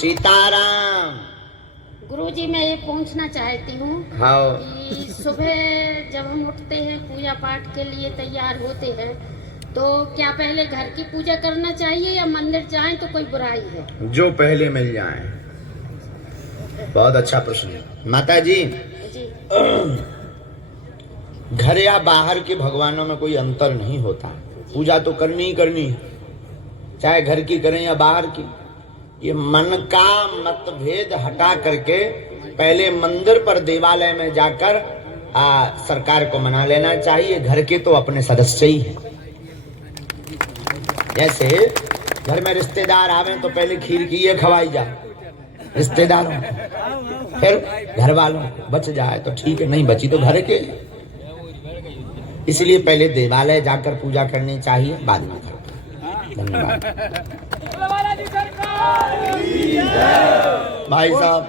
सीताराम। गुरुजी, मैं ये पूछना चाहती हूँ हाँ। कि सुबह जब हम उठते हैं, पूजा पाठ के लिए तैयार होते हैं, तो क्या पहले घर की पूजा करना चाहिए या मंदिर जाएं तो कोई बुराई है? जो पहले मिल जाए। बहुत अच्छा प्रश्न है माता जी। घर या बाहर के भगवानों में कोई अंतर नहीं होता। पूजा तो करनी ही करनी है, चाहे घर की करें या बाहर की। ये मन का मतभेद हटा करके पहले मंदिर पर देवालय में जाकर सरकार को मना लेना चाहिए। घर के तो अपने सदस्य ही हैं। जैसे घर में रिश्तेदार आवे तो पहले खीर की ये खवाई जाए रिश्तेदारों, फिर घर वालों को बच जाए तो ठीक है, नहीं बची तो घर के। इसलिए पहले देवालय जाकर पूजा करनी चाहिए, बाद में घर। धन्यवाद भाई साहब।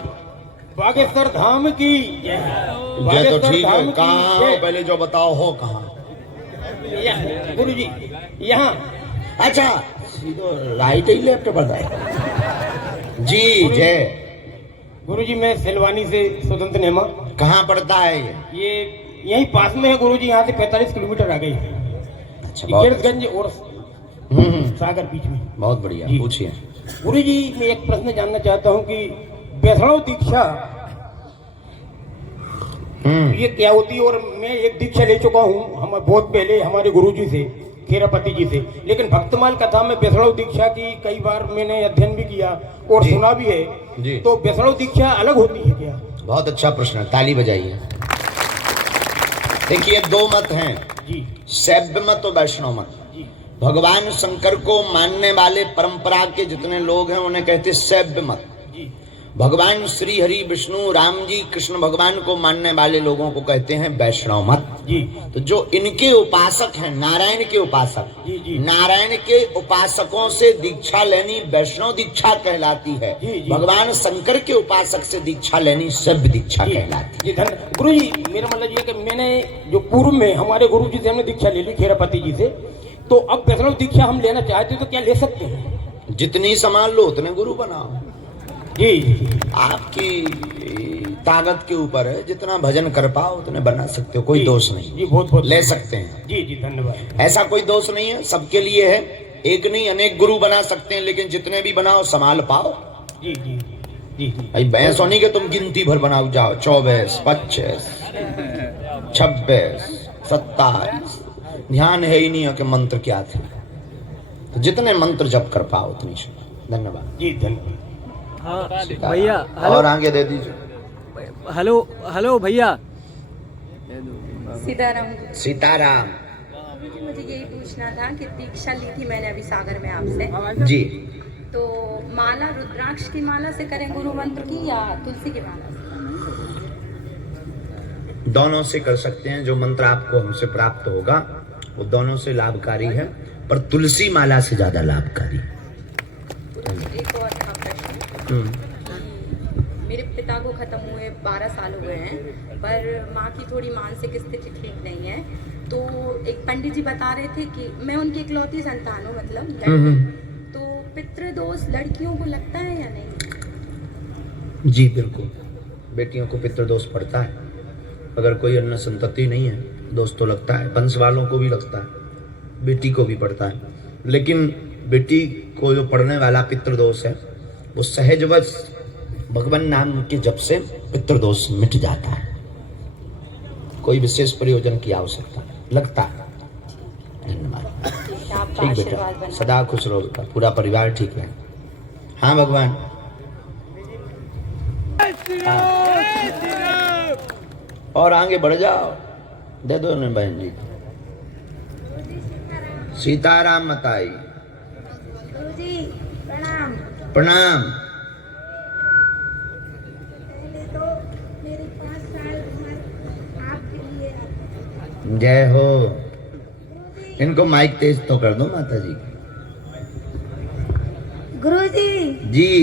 बागेश्वर धाम की ये तो ठीक है। कहाँ हो पहले जो बताओ, हो कहाँ? गुरु जी यहाँ। अच्छा, राइट ही लेफ्ट बताए जी। जय गुरु जी, मैं सिलवानी से स्वतंत्र नेमा। कहाँ पड़ता है ये यहीं पास में है गुरु जी, यहाँ से 45 किलोमीटर आ गई। अच्छा, गिरगंज और सागर बीच में। बहुत बढ़िया, पूछिए। गुरु जी, मैं एक प्रश्न जानना चाहता हूँ कि वैष्णव दीक्षा ये क्या होती है? और मैं एक दीक्षा ले चुका हूँ हम बहुत पहले हमारे गुरु जी से, खेरापति जी से, लेकिन भक्तमाल कथा में वैष्णव दीक्षा की कई बार मैंने अध्ययन भी किया और सुना भी है जी। तो वैष्णव दीक्षा अलग होती है क्या? बहुत अच्छा प्रश्न, ताली बजाइए। देखिए, दो मत हैं जी, शैव मत और वैष्णव मत। भगवान शंकर को मानने वाले परंपरा के जितने लोग हैं उन्हें कहते शैव मत। भगवान श्री हरि विष्णु राम जी कृष्ण भगवान को मानने वाले लोगों को कहते हैं वैष्णव मत जी। तो जो इनके उपासक हैं, नारायण के उपासक, नारायण के उपासकों से दीक्षा लेनी वैष्णव दीक्षा कहलाती है। भगवान शंकर के उपासक से दीक्षा लेनी शैव दीक्षा कहलाती है। गुरु जी, मेरा मतलब ये कि मैंने जो पूर्व में हमारे गुरु जी से हमने दीक्षा ले ली खेरापति जी से, तो अब वैष्णव दीक्षा हम लेना चाहते तो क्या ले सकते हैं? जितनी संभाल लो उतने गुरु बनाओ जी। आपकी ताकत के ऊपर है, जितना भजन कर पाओ उतने बना सकते हो, कोई दोष नहीं जी। बहुत बहुत ले सकते हैं जी। जी धन्यवाद। ऐसा कोई दोष नहीं है, सबके लिए है। एक नहीं अनेक गुरु बना सकते हैं, लेकिन जितने भी बनाओ संभाल पाओ। जी जी जी। भाई भैंस होनी के तुम गिनती भर बनाओ जाओ, 24 25 26 27, ध्यान है ही नहीं है कि मंत्र क्या थे। तो जितने मंत्र जप कर पाओ उतनी। धन्यवाद जी। धन्यवाद। हाँ भैया, और आगे दे दीजिए। हेलो भैया। सीताराम। सीताराम। मुझे यही पूछना था कि दीक्षा ली थी मैंने अभी सागर में आपसे जी। तो माला रुद्राक्ष की माला से करें गुरु मंत्र की या तुलसी की माला से? दोनों से कर सकते हैं। जो मंत्र आपको हमसे प्राप्त होगा वो दोनों से लाभकारी है, पर तुलसी माला से ज्यादा लाभकारी। एक और था प्रश्न। मेरे पिता को खत्म हुए 12 साल हुए हैं, पर माँ की थोड़ी मानसिक स्थिति ठीक नहीं है। तो एक पंडित जी बता रहे थे कि मैं उनकी इकलौती संतान हूँ, मतलब लड़की, तो पितृदोष लड़कियों को लगता है या नहीं? जी बिल्कुल, बेटियों को पितृदोष पड़ता है। अगर कोई अन्य संतति नहीं है दोष तो लगता है, वंश वालों को भी लगता है, बेटी को भी पड़ता है। लेकिन बेटी को जो पड़ने वाला पितृदोष है वो सहजवश भगवान नाम के जप से पितृदोष मिट जाता है। कोई विशेष प्रयोजन की आवश्यकता लगता है। धन्यवाद। ठीक बेटा, सदा खुश रहो बेटा, पूरा परिवार ठीक है। हाँ भगवान। और आगे बढ़ जाओ, दे दो ने बहन जी। सीताराम मताई। प्रणाम। प्रणाम। पहले तो मेरी 5 साल उम्र आपके लिए। जय हो। इनको माइक तेज तो कर दो माता जी। गुरुजी जी।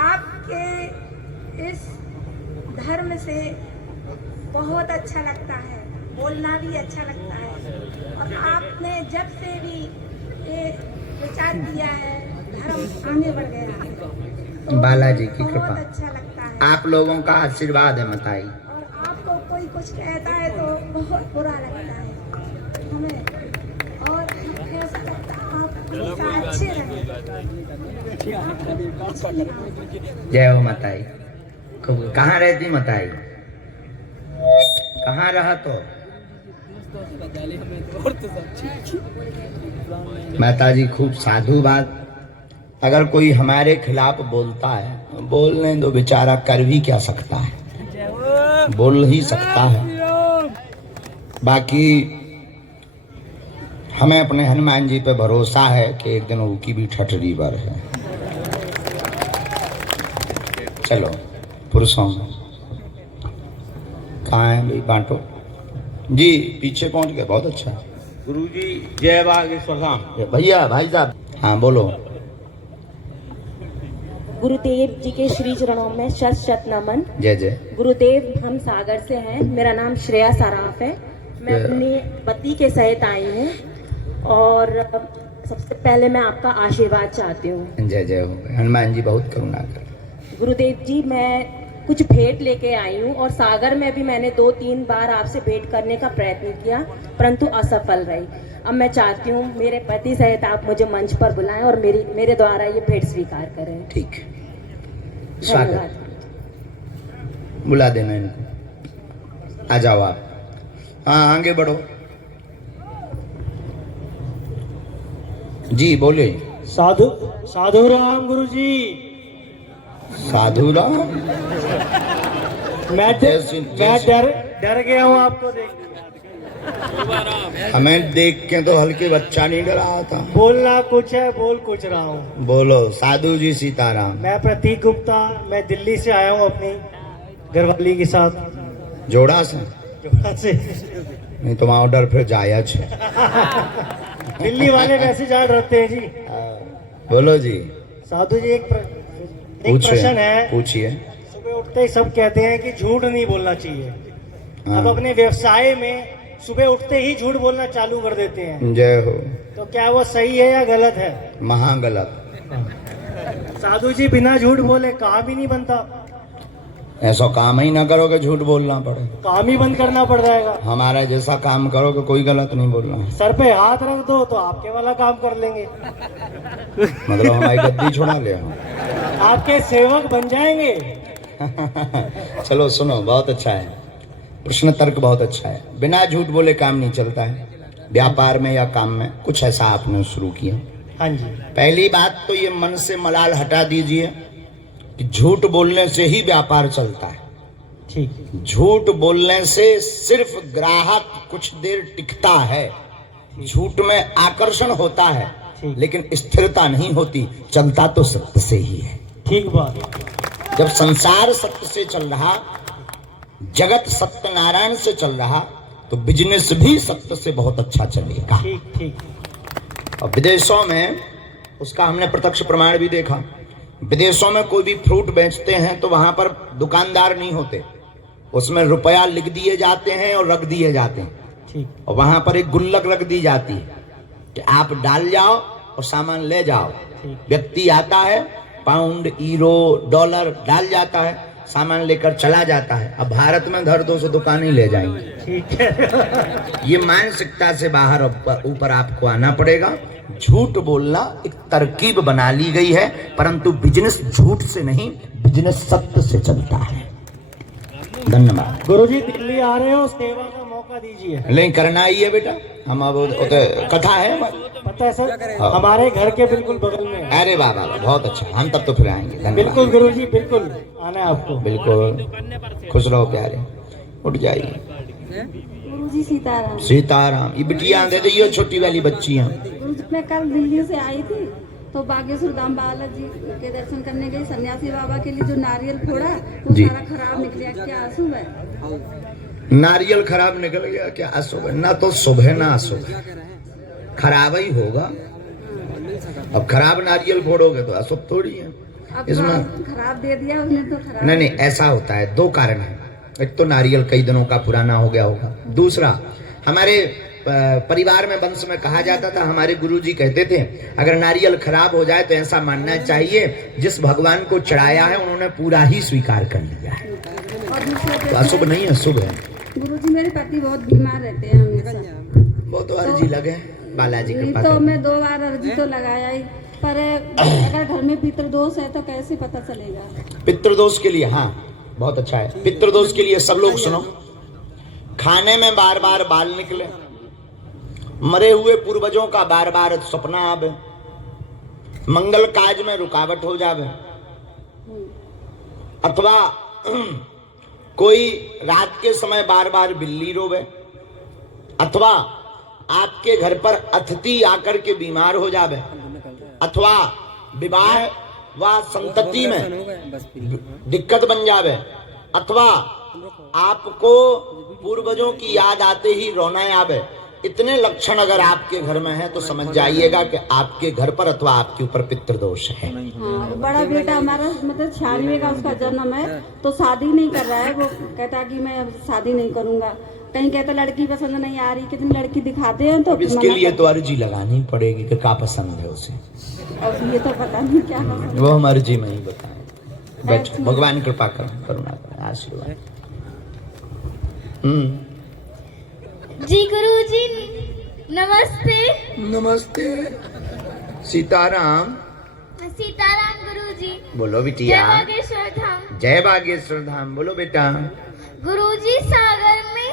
आपके इस धर्म से बहुत अच्छा लगता है, बोलना भी अच्छा लगता है, और आपने जब से भी ये प्रचार किया है धर्म आगे बढ़ गया है। बालाजी की बहुत कृपा, अच्छा लगता है। आप लोगों का आशीर्वाद है मताई। और आपको कोई कुछ कहता है तो बहुत बुरा लगता है हमें, और ऐसा लगता है आप हमेशा अच्छे रहें। जय हो मताई। कहाँ रहती मताई, कहाँ रहा तो? माता जी खूब साधु बात। अगर कोई हमारे खिलाफ बोलता है, बोलने दो, बेचारा कर भी क्या सकता है, बोल ही सकता है। बाकी हमें अपने हनुमान जी पे भरोसा है कि एक दिन उनकी भी ठठरी पर है। चलो पुरुषों कहाँ है भाई, बांटो जी, पीछे पहुंच गए, बहुत अच्छा। गुरुजी जय बागेश्वर धाम। भैया भाई साहब, हाँ बोलो। गुरुदेव जी के श्री चरणों में शत शत नमन। जय जय। गुरुदेव, हम सागर से हैं, मेरा नाम श्रेया सराफ है, मैं अपने पति के सहित आई हूँ और सबसे पहले मैं आपका आशीर्वाद चाहती हूँ। जय जय हो, हनुमान जी बहुत करुणा कर। गुरुदेव जी, मैं कुछ भेंट लेके आई हूँ और सागर में भी मैंने 2-3 बार आपसे भेंट करने का प्रयत्न किया परंतु असफल रही। अब मैं चाहती हूँ मेरे पति सहित आप मुझे मंच पर बुलाएं और मेरे द्वारा ये भेंट स्वीकार करें। ठीक, स्वागत, बुला देना इनको, आ जाओ आप। हाँ आगे बढ़ो जी, बोले। साधु साधु राम गुरुजी। साधु राम, मैं डर गया हूँ आपको देख। हमें देख के तो हल्के बच्चा नहीं डरा था। बोलना कुछ है, बोल कुछ रहा हूँ। बोलो। साधु जी सीताराम। मैं प्रतीक गुप्ता, मैं दिल्ली से आया हूँ अपनी घरवाली के साथ। जोड़ा से? जोड़ा से नहीं तो ऑर्डर फिर जाया छे। दिल्ली वाले वैसे जान रहते हैं जी। बोलो जी। साधु जी, एक प्रश्न है, पूछिए। सुबह उठते ही सब कहते हैं कि झूठ नहीं बोलना चाहिए। अब अपने व्यवसाय में सुबह उठते ही झूठ बोलना चालू कर देते हैं। जय हो। तो क्या वो सही है या गलत है? महा गलत। साधु जी, बिना झूठ बोले काम ही नहीं बनता। ऐसा काम ही ना करोगे झूठ बोलना पड़े, काम ही बंद करना पड़ जाएगा। हमारा जैसा काम करोगे कोई गलत नहीं बोलना। सर पे हाथ रख दो तो आपके वाला काम कर लेंगे। मतलब हमारी गद्दी छुड़ा ले, आपके सेवक बन जाएंगे। चलो सुनो, बहुत अच्छा है प्रश्न, तर्क बहुत अच्छा है। बिना झूठ बोले काम नहीं चलता है, व्यापार में या काम में। कुछ ऐसा आपने शुरू किया। हाँ जी। पहली बात तो ये मन से मलाल हटा दीजिए कि झूठ बोलने से ही व्यापार चलता है। ठीक। झूठ बोलने से सिर्फ ग्राहक कुछ देर टिकता है, झूठ में आकर्षण होता है लेकिन स्थिरता नहीं होती। चलता तो सत्य से ही है। ठीक बात। जब संसार सत्य से चल रहा, जगत सत्यनारायण से चल रहा, तो बिजनेस भी सत्य से बहुत अच्छा चलेगा। ठीक ठीक। और विदेशों में उसका हमने प्रत्यक्ष प्रमाण भी देखा। विदेशों में कोई भी फ्रूट बेचते हैं तो वहां पर दुकानदार नहीं होते, उसमें रुपया लिख दिए जाते हैं और रख दिए जाते हैं। ठीक। और वहां पर एक गुल्लक रख दी जाती है कि आप डाल जाओ और सामान ले जाओ। व्यक्ति आता है, पाउंड, यूरो, डॉलर डाल जाता है, सामान लेकर चला जाता है। अब भारत में घर 200 दुकान ही ले जाएंगे। ठीक है। ये मानसिकता से बाहर ऊपर आपको आना पड़ेगा। झूठ बोलना एक तरकीब बना ली गई है, परंतु बिजनेस झूठ से नहीं, बिजनेस सत्य से चलता है। धन्यवाद। गुरुजी, दिल्ली आ रहे हो, सेवा का मौका दीजिए। नहीं करना ही है बेटा, हम अब कथा है। पता है सर, हमारे घर के बिल्कुल बगल में है। अरे वाह वाह, बहुत अच्छा, हम तब तो फिर आएंगे। धन्यवाद। बिल्कुल गुरुजी, बिल्कुल आना है आपको। बिल्कुल, खुश रहो प्यारे, उठ जाइए। गुरुजी सीताराम। सीताराम। ये बिटिया दे दी, छोटी वाली बच्चियां। गुरुजी, मैं कल दिल्ली से आई थी तो बागेश्वर धाम बालाजी के दर्शन करने गई। सन्यासी बाबा के लिए जो नारियल फोड़ा वो सारा खराब निकला, क्या अशुभ है? नारियल खराब निकल गया, क्या अशुभ है? ना तो शुभ है ना अशुभ है, खराब ही होगा। अब खराब नारियल फोड़ोगे तो अशुभ थोड़ी है। इसमें खराब दे दिया उसने तो खराब। नहीं, ऐसा होता है। 2 कारण है। एक तो नारियल कई दिनों का पुराना हो गया होगा, दूसरा हमारे परिवार में वंश में कहा जाता था, हमारे गुरुजी कहते थे अगर नारियल खराब हो जाए तो ऐसा मानना चाहिए जिस भगवान को चढ़ाया है उन्होंने पूरा ही स्वीकार कर लिया है। और दूसरे तो अशुभ नहीं है, शुभ है। गुरुजी मेरे पति बहुत बीमार रहते हैं हमेशा। वो तो अर्जी लगे बालाजी नहीं कृपा तो करें। मैं 2 बार अर्जी तो लगाया ही, पर अगर घर में पितृदोष है तो कैसे पता चलेगा? पितृदोष के लिए, हाँ बहुत अच्छा है। पितृदोष के लिए सब लोग सुनो, खाने में बार बार बाल निकले, मरे हुए पूर्वजों का बार बार सपना आवे, मंगल काज में रुकावट हो जावे, अथवा कोई रात के समय बार बार बिल्ली रोवे, अथवा आपके घर पर अतिथि आकर के बीमार हो जावे, अथवा विवाह व संतति में दिक्कत बन जावे, अथवा आपको पूर्वजों की याद आते ही रोना आवे, इतने लक्षण अगर आपके घर में है तो समझ जाइएगा कि आपके घर पर अथवा आपके ऊपर पितृदोष है। हाँ, बड़ा बेटा हमारा मतलब 96 का उसका जन्म है, तो शादी नहीं कर रहा है। वो कहता कि मैं शादी नहीं करूंगा, कहीं कहता लड़की पसंद नहीं आ रही, कितनी लड़की दिखाते हैं तो अब इसके लिए तो अर्जी लगानी पड़ेगी कि क्या पसंद है उसे। अब ये तो पता नहीं क्या पसंद। वो हम अर्जी में ही बताएं। बैठो, भगवान कृपा करें, करुणा करें, आशीर्वाद। जी गुरुजी नमस्ते। नमस्ते। सीताराम। सीताराम गुरुजी। बोलो बिटिया। जय बागेश्वर धाम। जय बागेश्वर धाम। बोलो बेटा। गुरुजी सागर में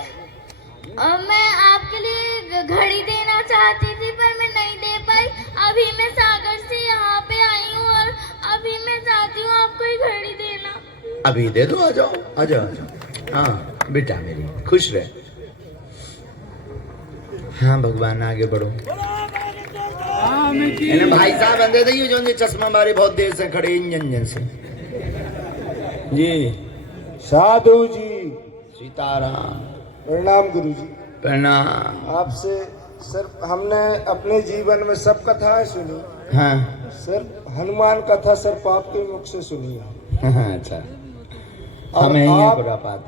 मैं आपके लिए घड़ी देना चाहती थी पर मैं नहीं दे पाई। अभी मैं सागर से यहाँ पे आई हूँ और अभी मैं चाहती हूँ आपको ही घड़ी देना। अभी दे दो, आ जाओ आ जाओ आ जाओ। हाँ बेटा मेरी खुश रहे। हाँ भगवान आगे बढ़ो। भाई साहब अंदर दी जो चश्मा मारे बहुत देर से खड़े इंजन से। जी साधु जी। सीताराम। प्रणाम गुरु जी। प्रणाम। आपसे सर हमने अपने जीवन में सब कथाएं सुनी। हाँ सर हनुमान कथा सर आपके मुख से सुनी है। हाँ, अच्छा हमें आप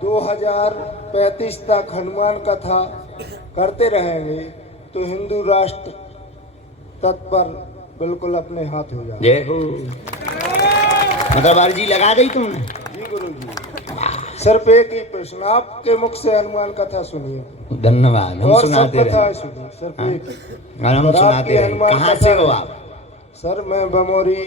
2035 तक हनुमान कथा करते रहेंगे तो हिंदू राष्ट्र तत्पर बिल्कुल अपने हाथ हो जाए। जय हो। मतलब अर्जी लगा दी तुमने? जी गुरु जी। सिर्फ एक ही प्रश्न, आपके मुख से हनुमान कथा सुनिए। धन्यवाद। हम सुनाते रहे। सिर्फ एक हम सुनाते रहे। कहाँ से हो आप? सर मैं बमोरी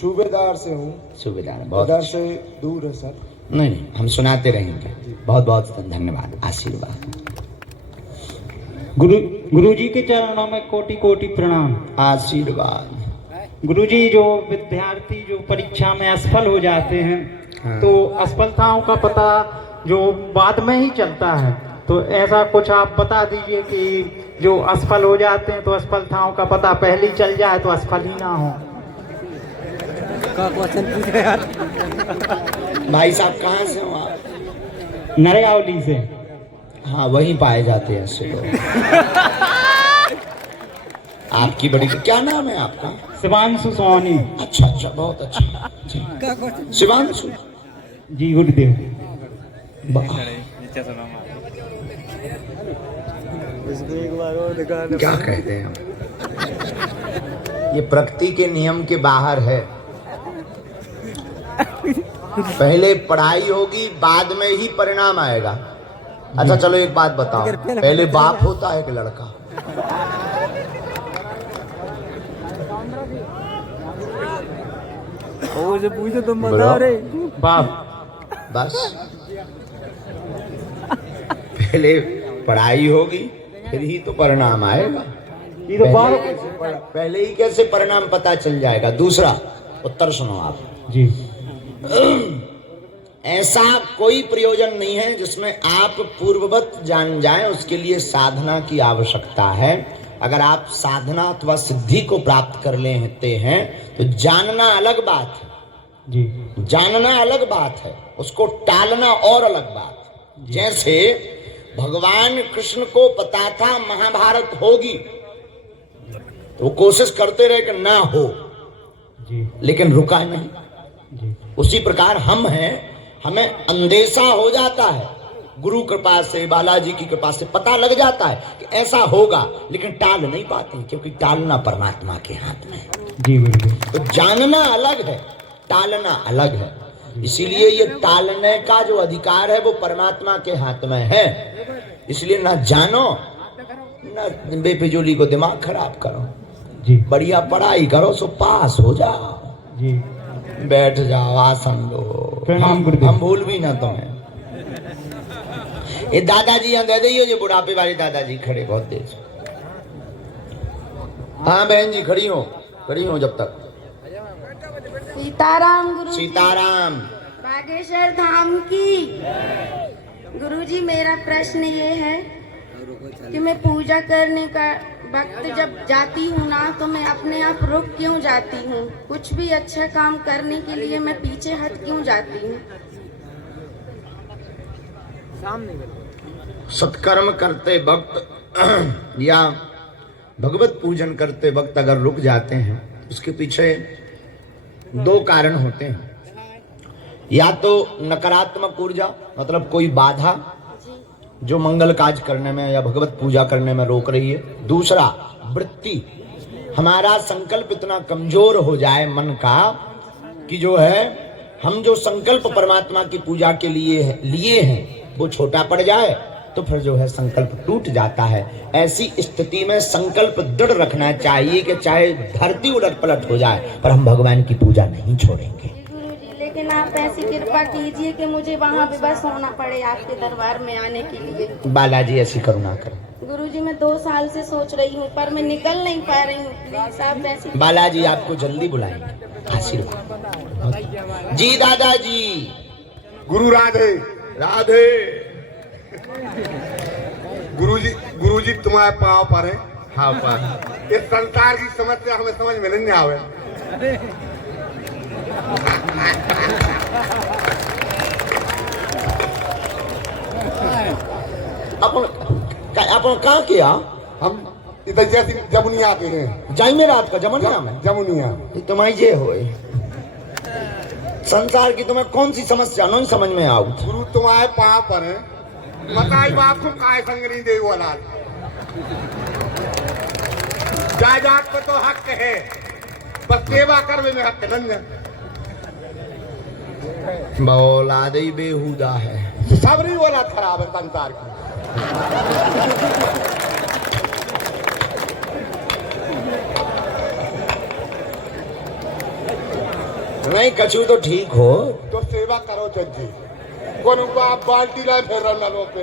सूबेदार से हूँ। सूबेदार बहुत इधर से दूर है सर। नहीं नहीं, हम सुनाते रहेंगे। बहुत बहुत धन्यवाद, आशीर्वाद। गुरुजी के चरणों में कोटि कोटि प्रणाम, आशीर्वाद। गुरुजी जो विद्यार्थी जो परीक्षा में असफल हो जाते हैं हाँ। तो असफलताओं का पता जो बाद में ही चलता है, तो ऐसा कुछ आप बता दीजिए कि जो असफल हो जाते हैं तो असफलताओं का पता पहले ही चल जाए तो असफल ही ना हो। भाई साहब कहाँ से हो आप? नरेगावली से। हाँ वहीं पाए जाते हैं ऐसे लोग। आपकी बड़ी क्या नाम है आपका? शिवांशु सोनी। अच्छा अच्छा, बहुत अच्छा जी। शिवांशु जी गुरुदेव। क्या कहते हैं हम? ये प्रकृति के नियम के बाहर है। पहले पढ़ाई होगी, बाद में ही परिणाम आएगा। अच्छा चलो एक बात बताओ, पहले बाप होता है कि लड़का? पूछो तुम बता रहे। बाप। बस पहले पढ़ाई होगी फिर ही तो परिणाम आएगा। ये तो पहले ही कैसे परिणाम पता चल जाएगा? दूसरा उत्तर सुनो आप जी। ऐसा कोई प्रयोजन नहीं है जिसमें आप पूर्ववत जान जाएं, उसके लिए साधना की आवश्यकता है। अगर आप साधना अथवा सिद्धि को प्राप्त कर लेते हैं तो जानना अलग बात है जी। जानना अलग बात है, उसको टालना और अलग बात। जैसे भगवान कृष्ण को पता था महाभारत होगी, तो वो कोशिश करते रहे कि ना हो जी, लेकिन रुका नहीं जी। उसी प्रकार हम हैं, हमें अंदेशा हो जाता है गुरु कृपा से, बालाजी की कृपा से पता लग जाता है कि ऐसा होगा, लेकिन टाल नहीं पाते क्योंकि टालना परमात्मा के हाथ में है। जी बिल्कुल। तो जानना अलग है, टालना अलग है। इसीलिए ये टालने का जो अधिकार है वो परमात्मा के हाथ में है। इसलिए ना जानो ना बेफिजूली को दिमाग खराब करो जी। बढ़िया पढ़ाई करो सो पास हो जाओ जी। बैठ जाओ, आसन लो। प्रणाम गुरुदेव। हम भूल भी ना तुम्हें। ये दादाजी यहाँ दे दियो, ये बुढ़ापे वाले दादाजी खड़े बहुत देर से। हाँ बहन जी खड़ी हो जब तक। सीताराम गुरु सीताराम। बागेश्वर धाम की। गुरुजी मेरा प्रश्न ये है कि मैं पूजा करने का वक्त जब जाती हूँ ना तो मैं अपने आप रुक क्यों जाती हूँ? कुछ भी अच्छा काम करने के लिए मैं पीछे हट क्यों जाती हूँ? सत्कर्म करते वक्त या भगवत पूजन करते वक्त अगर रुक जाते हैं, उसके पीछे दो कारण होते हैं। या तो नकारात्मक ऊर्जा, मतलब कोई बाधा जो मंगल काज करने में या भगवत पूजा करने में रोक रही है। दूसरा वृत्ति, हमारा संकल्प इतना कमजोर हो जाए मन का कि जो है हम जो संकल्प परमात्मा की पूजा के लिए हैं वो छोटा पड़ जाए, तो फिर जो है संकल्प टूट जाता है। ऐसी स्थिति में संकल्प दृढ़ रखना चाहिए कि चाहे धरती उलट पलट हो जाए पर हम भगवान की पूजा नहीं छोड़ेंगे। लेकिन आप ऐसी कृपा कीजिए कि मुझे वहाँ विवश होना पड़े आपके दरबार में आने के लिए। बालाजी ऐसी करुणा करें। गुरुजी मैं 2 साल से सोच रही हूँ पर मैं निकल नहीं पा रही हूँ। प्लीज आप ऐसी। बालाजी आपको जल्दी बुलाएंगे। आशीर्वाद जी दादाजी। गुरु राधे राधे। गुरुजी तुम्हारे पाँव पर है। हाँ पर इस संसार की समस्या हमें समझ में नहीं आवे। अपन कहाँ किया? हम इधर जैसी जमुनिया के हैं। जाई में रात का जमुनिया में। जमुनिया तुम्हारी जे होए संसार की तुम्हें कौन सी समस्या नहीं समझ में आओ? गुरु तुम्हारे पाँव पर है। बताई बाप को काय संग नहीं दे वाला। जायदाद पर तो हक है, बस सेवा करने में हक नहीं है। औलाद ही बेहुदा है। सबरी वाला खराब है संसार की। नहीं कछु तो ठीक हो तो सेवा करो जज्जी। कौन बाप बाल्टी ला फिर नलों पे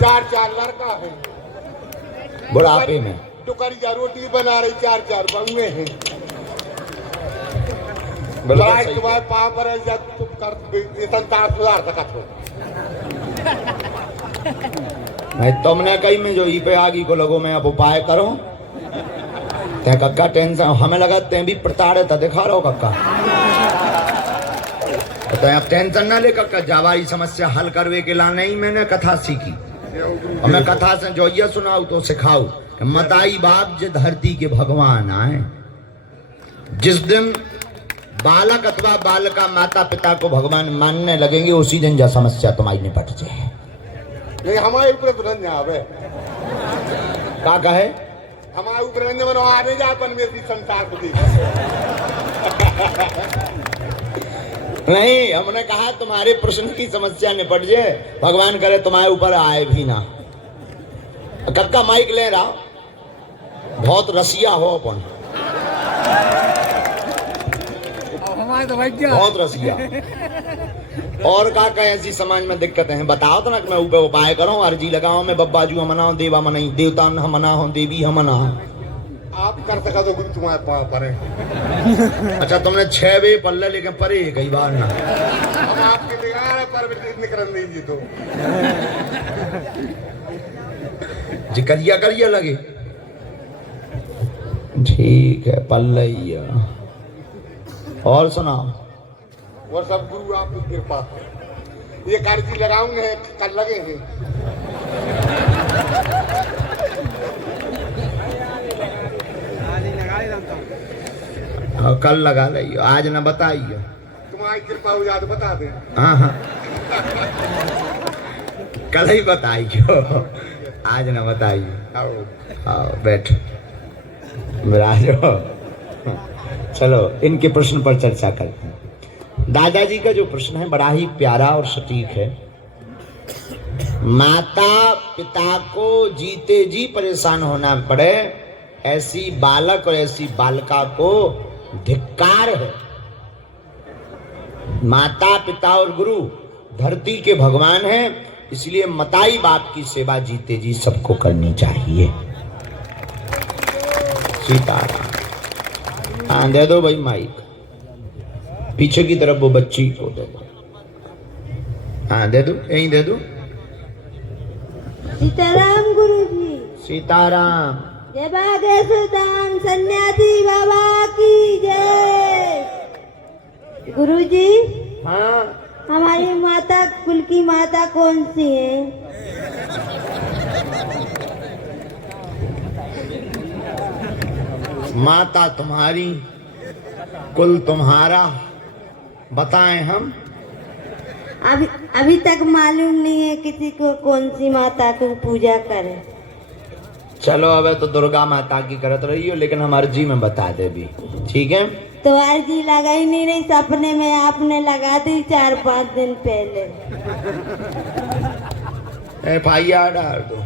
4 लड़का है बुढ़ापे में। टुकड़िया रोटी बना रही 4 बउए हैं। तुम्हारे पाँव पर है जब तुम कर संसार सुधार सकत हो। नहीं तुमने कही में जो ई पे आगी को लगो मैं अब उपाय करो। ते कक्का टेंशन हमें लगा ते भी प्रताड़ित दिखा रहा हो कक्का। तो आप टेंशन ना ले कक्का, जावाई समस्या हल करवे के ला नहीं मैंने कथा सीखी। और मैं कथा से जो ये सुनाऊ तो सिखाऊ कि मताई बाप जे धरती के भगवान आए। जिस दिन बालक अथवा बालिका माता पिता को भगवान मानने लगेंगे उसी दिन जो समस्या तुम्हारी निपट जाए। नहीं हमारे ऊपर तुरंत आवे। का कहे हमारे ऊपर मनो आने जा अपन में संसार को नहीं, हमने कहा तुम्हारे प्रश्न की समस्या निपट जाए, भगवान करे तुम्हारे ऊपर आए भी ना। कक्का माइक ले रहा, बहुत रसिया हो अपन, बहुत रसिया। और का ऐसी समाज में दिक्कत है बताओ तो ना कि मैं ऊपर उपाय करूं, अर्जी लगाऊं, मैं बब्बाजू हम मनाऊं, देवा मनाई, देवता हम मना हो, देवी हम मना हो। आप कर सका तो गुरु तुम्हारे पाँव पर है। अच्छा तुमने 6 वे पल्ले लेकिन परे कई बार ना। हम आपके निगाह पर निकल नहीं जी तो जी करिया करिया लगे। ठीक है पल्लैया। और सुनाओ। वो सब गुरु आपकी कृपा है। ये कार्य लगाऊंगे कल लगेंगे। कल लगा लियो, आज न बताइयो। तुम्हारी कृपा हो जाए तो बता दे। हाँ हाँ कल ही बताइयो, आज न बताइए। आओ बैठो, विराजो। चलो इनके प्रश्न पर चर्चा करते हैं। दादाजी का जो प्रश्न है बड़ा ही प्यारा और सटीक है। माता पिता को जीते जी परेशान होना पड़े, ऐसी बालक और ऐसी बालिका को धिक्कार है। माता पिता और गुरु धरती के भगवान हैं, इसलिए मताई बाप की सेवा जीते जी सबको करनी चाहिए। सीताराम। हाँ दे दो भाई माइक, पीछे की तरफ वो बच्ची को दे दो। हाँ दे दो, यहीं दे दो। सीताराम गुरुजी। सीताराम। जय बागेश्वर धाम सन्यासी बाबा की जय। गुरुजी, हाँ हमारी माता कुल की माता कौन सी है? माता तुम्हारी, कुल तुम्हारा, बताएं हम? अभी तक मालूम नहीं है किसी को कौन सी माता को पूजा करे। चलो अब तो दुर्गा माता की करत रही हो, लेकिन हमारे जी में बता दे भी, ठीक है? तो अर्जी लगा ही नहीं रही, सपने में आपने लगा दी 4-5 दिन पहले। FIR डाल दो।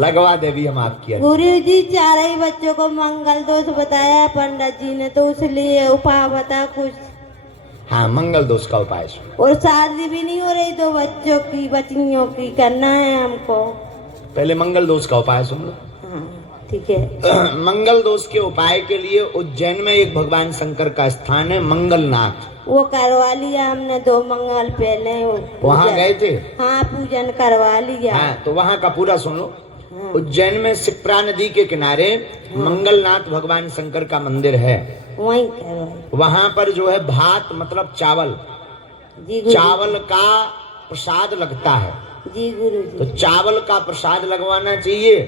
लगवा दे भी हम आपकी। गुरु जी, 4 ही बच्चों को मंगल दोष बताया पंडित जी ने, तो उसलिए उपाय बता कुछ। हाँ मंगल दोष का उपाय। और शादी भी नहीं हो रही, 2 बच्चों की बच्चियों की करना है हमको। पहले मंगल दोष का उपाय सुन लो। हाँ ठीक है। मंगल दोष के उपाय के लिए उज्जैन में एक भगवान शंकर का स्थान है मंगलनाथ, वो करवा लिया हमने 2 मंगल पहले। वहाँ गए थे? हाँ पूजन करवा लिया। हाँ तो वहाँ का पूरा सुन लो। हाँ। उज्जैन में शिप्रा नदी के किनारे मंगलनाथ भगवान शंकर का मंदिर है, वहीं करवा। वहाँ पर जो है भात मतलब चावल, चावल का प्रसाद लगता है। जी गुरु जी। तो चावल का प्रसाद लगवाना चाहिए,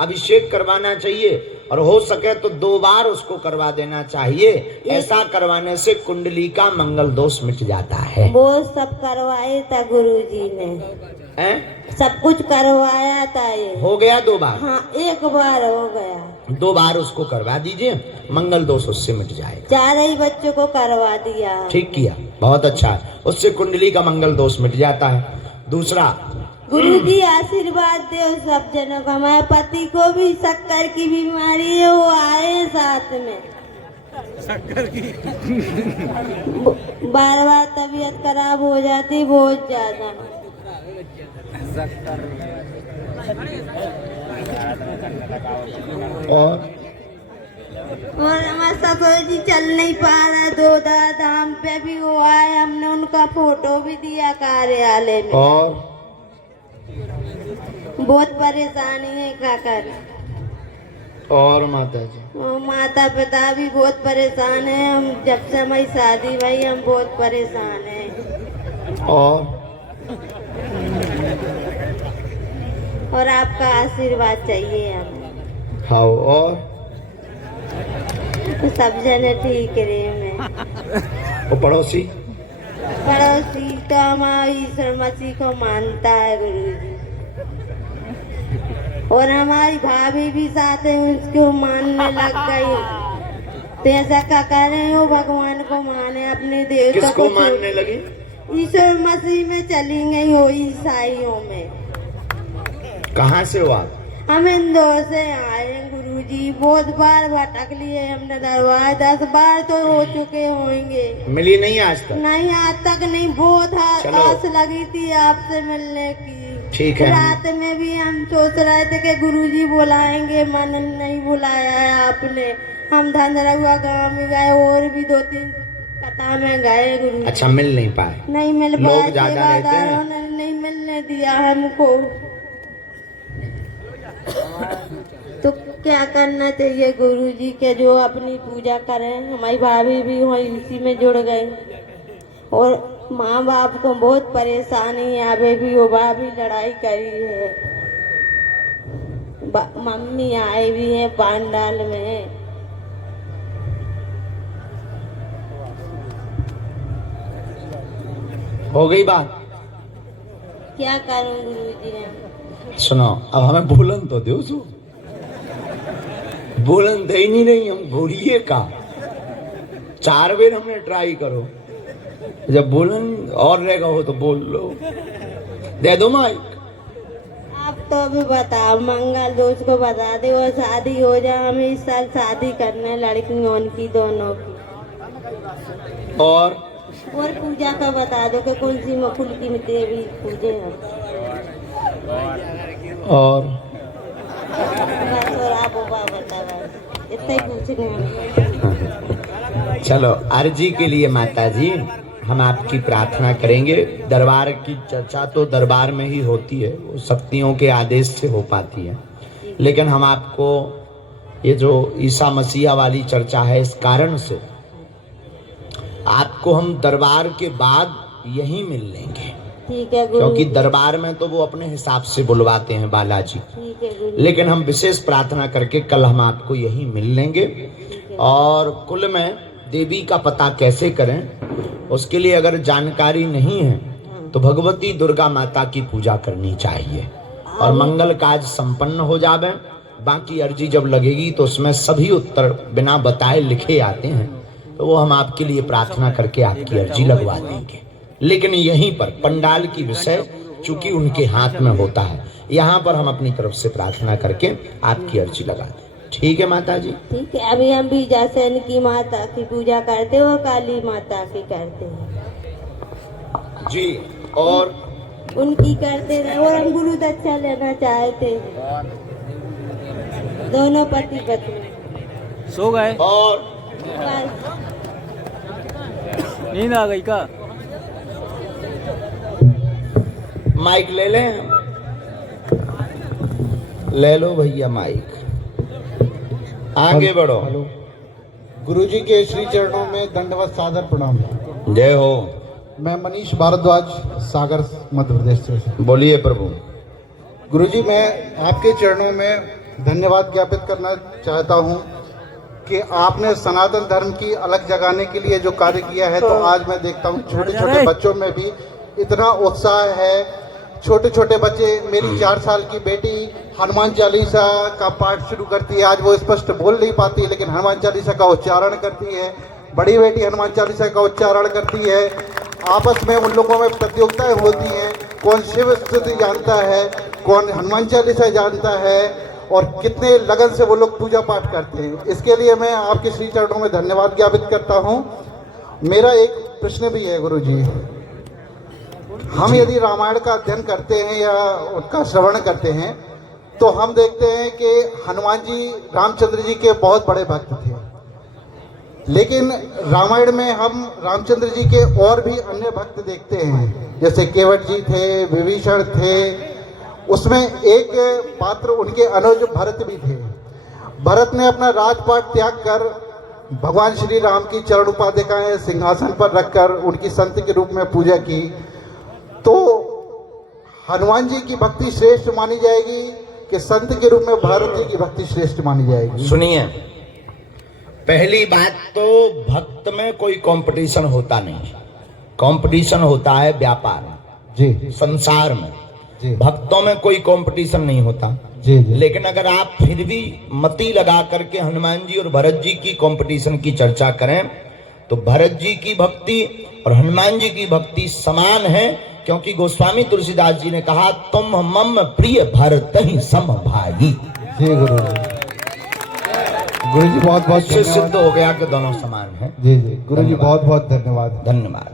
अभिषेक करवाना चाहिए, और हो सके तो 2 बार उसको करवा देना चाहिए। ऐसा करवाने से कुंडली का मंगल दोष मिट जाता है। वो सब करवाया था गुरुजी ने। सब कुछ करवाया था ये। हो गया 2 बार? हाँ 1 बार हो गया। 2 बार उसको करवा दीजिए, मंगल दोष उससे मिट जाएगा। 4 ही बच्चों को करवा दिया। ठीक किया, बहुत अच्छा है, उससे कुंडली का मंगल दोष मिट जाता है। दूसरा, गुरुजी आशीर्वाद दो सब जनों का। हमारे पति को भी शक्कर की बीमारी है, वो आए साथ में। शक्कर की बार तबीयत खराब हो जाती बहुत ज्यादा। और हमारे ससुर जी चल नहीं पा रहे, 2 धाम पे भी वो आए, हमने उनका फोटो भी दिया कार्यालय में। और बहुत परेशानी है काकर। और माता जी? माता पिता भी बहुत परेशान है। हम जब से हमारी शादी भाई हम बहुत परेशान हैं। और आपका आशीर्वाद चाहिए हमें। हाँ और सब जने ठीक रहे मैं। वो पड़ोसी तो हमारा ईश्वर मसीह को मानता है गुरुजी। और हमारी भाभी भी साथ है, उसको मानने लग गई। तो ऐसा क्या कर रहे हो, भगवान को माने, अपने देवता किसको मानने लगी? ईश्वर मसीह में चली गई हो, ईसाइयों में। कहाँ से हो आप? हम इंदौर से आए हैं गुरुजी। बहुत बार भटक लिए हमने दरबार, 10 बार तो हो चुके होंगे। मिली नहीं आज तक? नहीं आज तक नहीं। बहुत आस लगी थी आपसे मिलने की। ठीक है। रात में भी हम सोच रहे थे कि गुरुजी बुलाएंगे, मन नहीं बुलाया है आपने। हम धंधरहुआ गांव में गए, और भी 2-3 कथा में गए गुरुजी। अच्छा मिल नहीं पाए? नहीं मिल पाए, लोग ज्यादा रहते हैं, नहीं मिलने दिया हमको। तो क्या करना चाहिए गुरुजी के, जो अपनी पूजा करें। हमारी भाभी भी वही इसी में जुड़ गई। और माँ बाप को बहुत परेशानी है, अभी भी वो भाभी लड़ाई करी है। मम्मी आई भी है पांडाल में। हो गई बात? क्या करूं गुरुजी? सुनो, अब हमें बोलन तो दो सो, बोलन दे ही नहीं रही, हम बोलिए का 4 बार हमने ट्राई करो, जब बोलन और रहेगा हो तो बोल लो, दे दो माइक। आप तो भी बताओ, मंगल दोस्त को बता दे और शादी हो जाए, हम इस साल शादी करने लड़कियों की दोनों की। और पूजा का बता दो कि कौन सी मकुल की देवी पूजे हैं। और बस और आप बता, बस इतना ही पूछने हैं। चलो, अर्जी के लिए माता जी हम आपकी प्रार्थना करेंगे। दरबार की चर्चा तो दरबार में ही होती है, वो शक्तियों के आदेश से हो पाती है, लेकिन हम आपको ये जो ईसा मसीहा वाली चर्चा है, इस कारण से आपको हम दरबार के बाद यहीं मिल लेंगे। ठीक है गुरु। क्योंकि दरबार में तो वो अपने हिसाब से बुलवाते हैं बालाजी, ठीक है गुरु। लेकिन हम विशेष प्रार्थना करके कल हम आपको यहीं मिल लेंगे। और कुल में देवी का पता कैसे करें, उसके लिए अगर जानकारी नहीं है तो भगवती दुर्गा माता की पूजा करनी चाहिए और मंगल काज संपन्न हो जावे। बाकी अर्जी जब लगेगी तो उसमें सभी उत्तर बिना बताए लिखे आते हैं, तो वो हम आपके लिए प्रार्थना करके आपकी अर्जी लगवा देंगे। लेकिन यहीं पर पंडाल की विषय चूंकि उनके हाथ में होता है, यहाँ पर हम अपनी तरफ से प्रार्थना करके आपकी अर्जी लगा दें। ठीक है माता जी? ठीक है। अभी हम बीजासन की माता की पूजा करते हो, काली माता की करते हैं जी, और उनकी करते हैं। और हम गुरु दक्षा लेना चाहते हैं, दोनों पति पत्नी। सो गए? और बस नींद आ गई का? माइक ले लें? ले लो भैया माइक, आगे बढ़ो। गुरुजी के श्री चरणों में दंडवत सादर प्रणाम। जय हो। मैं मनीष भारद्वाज, सागर मध्य प्रदेश से। बोलिए प्रभु। गुरुजी, मैं आपके चरणों में धन्यवाद ज्ञापित करना चाहता हूं कि आपने सनातन धर्म की अलग जगाने के लिए जो कार्य किया है, तो आज मैं देखता हूं छोटे छोटे बच्चों में भी इतना उत्साह है। छोटे छोटे बच्चे, मेरी 4 साल की बेटी हनुमान चालीसा का पाठ शुरू करती है। आज वो स्पष्ट बोल नहीं पाती, लेकिन हनुमान चालीसा का उच्चारण करती है। बड़ी बेटी हनुमान चालीसा का उच्चारण करती है। आपस में उन लोगों में प्रतियोगिताएं होती हैं, कौन शिव स्तुति जानता है, कौन हनुमान चालीसा जानता है, और कितने लगन से वो लोग पूजा पाठ करते हैं। इसके लिए मैं आपके श्री चरणों में धन्यवाद ज्ञापित करता हूँ। मेरा एक प्रश्न भी है गुरुजी। हम यदि रामायण का अध्ययन करते हैं या उसका श्रवण करते हैं, तो हम देखते हैं कि हनुमान जी रामचंद्र जी के बहुत बड़े भक्त थे। लेकिन रामायण में हम रामचंद्र जी के और भी अन्य भक्त देखते हैं, जैसे केवट जी थे, विभीषण थे। उसमें एक पात्र उनके अनुज भरत भी थे। भरत ने अपना राजपाट त्याग कर भगवान श्री राम की चरण उपाधिकाएं सिंहासन पर रखकर उनकी संत के रूप में पूजा की। तो हनुमान जी की भक्ति श्रेष्ठ मानी जाएगी कि संत के रूप में भरत जी की भक्ति श्रेष्ठ मानी जाएगी? सुनिए, पहली बात तो भक्त में कोई कंपटीशन होता नहीं, कंपटीशन होता है व्यापार जी, संसार में जी। भक्तों में कोई कंपटीशन नहीं होता जी, जी। लेकिन अगर आप फिर भी मति लगा करके हनुमान जी और भरत जी की कंपटीशन की चर्चा करें, तो भरत जी की भक्ति और हनुमान जी की भक्ति समान है, क्योंकि गोस्वामी तुलसीदास जी ने कहा, तुम मम प्रिय भरत ही सम भाई। जी गुरु जी बहुत बहुत इससे सिद्ध हो गया कि दोनों समान हैं। जी जी गुरु जी बहुत बहुत धन्यवाद। धन्यवाद।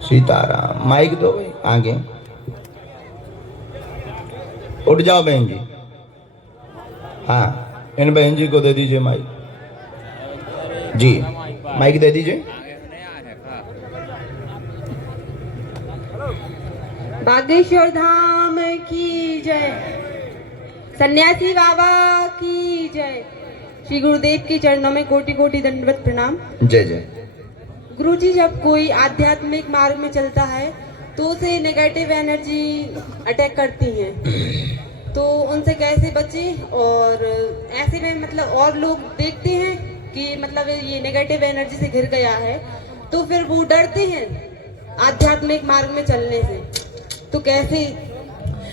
सीताराम। माइक दो भाई, आगे उठ जाओ बहन जी। हाँ, इन बहन जी को दे दीजिए माइक जी, माइक दे दीजिए। बागेश्वर धाम की जय, सन्यासी बाबा की जय। श्री गुरुदेव के चरणों में कोटि कोटि दंडवत प्रणाम। जय जय। गुरुजी, जब कोई आध्यात्मिक मार्ग में चलता है तो उसे नेगेटिव एनर्जी अटैक करती है, तो उनसे कैसे बचे? और ऐसे में मतलब और लोग देखते हैं कि मतलब ये नेगेटिव एनर्जी से घिर गया है, तो फिर वो डरते हैं आध्यात्मिक मार्ग में चलने से। तो कैसे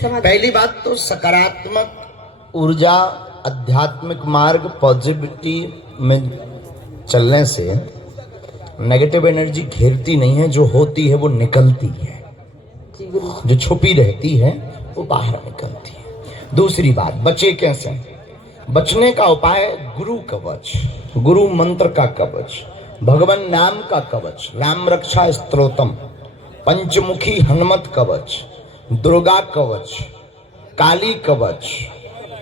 समझ। पहली बात तो सकारात्मक ऊर्जा, आध्यात्मिक मार्ग, पॉजिटिविटी में चलने से नेगेटिव एनर्जी घेरती नहीं है, जो होती है वो निकलती है, जो छुपी रहती है वो बाहर निकलती है। दूसरी बात, बचे कैसे? बचने का उपाय गुरु कवच, गुरु मंत्र का कवच, भगवान नाम का कवच, राम रक्षा स्तोत्रम, पंचमुखी हनुमत कवच, दुर्गा कवच, काली कवच,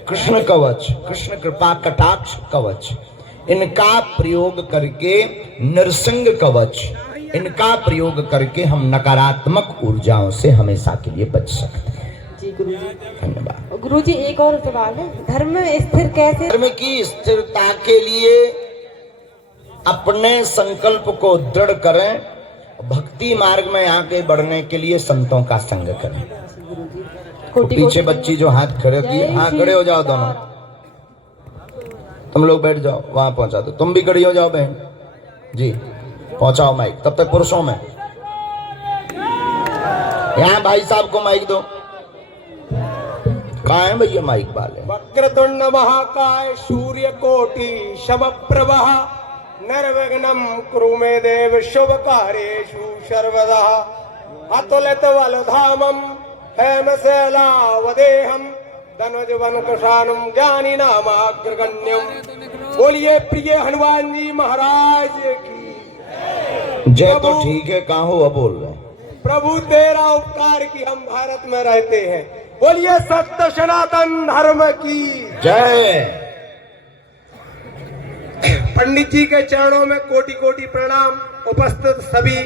कृष्ण कवच, कृष्ण कृपा कटाक्ष कवच, इनका प्रयोग करके, नरसिंह कवच, इनका प्रयोग करके हम नकारात्मक ऊर्जाओं से हमेशा के लिए बच सकते हैं। जी गुरुजी, धन्यवाद। गुरुजी एक और सवाल है, धर्म में स्थिर कैसे? धर्म की स्थिरता के लिए अपने संकल्प को दृढ़ करें, भक्ति मार्ग में आगे बढ़ने के लिए संतों का संग करें। तो पीछे बच्ची जो हाथ खड़े किए, हाँ खड़े हो जाओ दोनों, तुम लोग बैठ जाओ, वहां पहुंचा दो, तुम भी खड़ी हो जाओ बहन जी, पहुंचाओ माइक, तब तक पुरुषों में यहाँ भाई साहब को माइक दो। कहाँ है भैया माइक वाले? वक्रतुंड महाकाय सूर्य कोटि समप्रभ निर्विघ्नं कुरु मे देव शुभ कार्येषु सर्वदा। अतुलित बलधामं हेमशैलावदेहं धनुजवनकुशानं ज्ञानिनामाग्रगण्यं। बोलिए प्रिय हनुमान जी महाराज की जय। तो ठीक है, कहाँ हो अब बोल रहे हैं? प्रभु तेरा उपकार की हम भारत में रहते हैं। बोलिए सत्य सनातन धर्म की जय। पंडित जी के चरणों में कोटि कोटि प्रणाम। उपस्थित सभी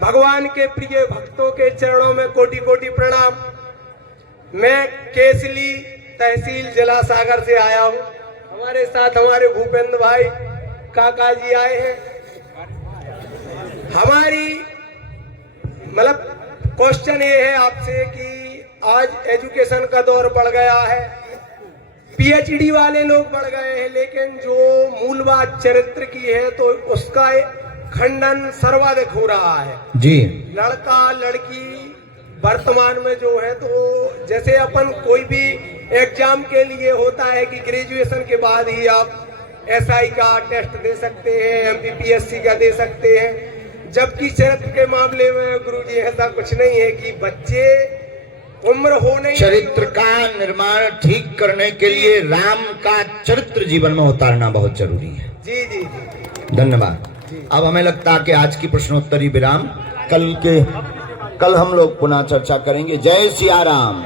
भगवान के प्रिय भक्तों के चरणों में कोटि कोटि प्रणाम। मैं केसली तहसील जिला सागर से आया हूँ। हमारे साथ हमारे भूपेंद्र भाई काका जी आए हैं। हमारी मतलब क्वेश्चन ये है आपसे कि आज एजुकेशन का दौर बढ़ गया है, पीएचडी वाले लोग बढ़ गए हैं, लेकिन जो मूल बात चरित्र की है तो उसका खंडन सर्वाधिक हो रहा है जी। लड़का लड़की वर्तमान में जो है, तो जैसे अपन कोई भी एग्जाम के लिए होता है कि ग्रेजुएशन के बाद ही आप एसआई का टेस्ट दे सकते हैं, एमपीपीएससी का दे सकते हैं, जबकि चरित्र के मामले में गुरुजी ऐसा कुछ नहीं है कि बच्चे उम्र होने, चरित्र का निर्माण ठीक करने के लिए राम का चरित्र जीवन में उतारना बहुत जरूरी है। जी जी जी, धन्यवाद। अब हमें लगता है कि आज की प्रश्नोत्तरी विराम, कल हम लोग पुनः चर्चा करेंगे। जय सिया राम।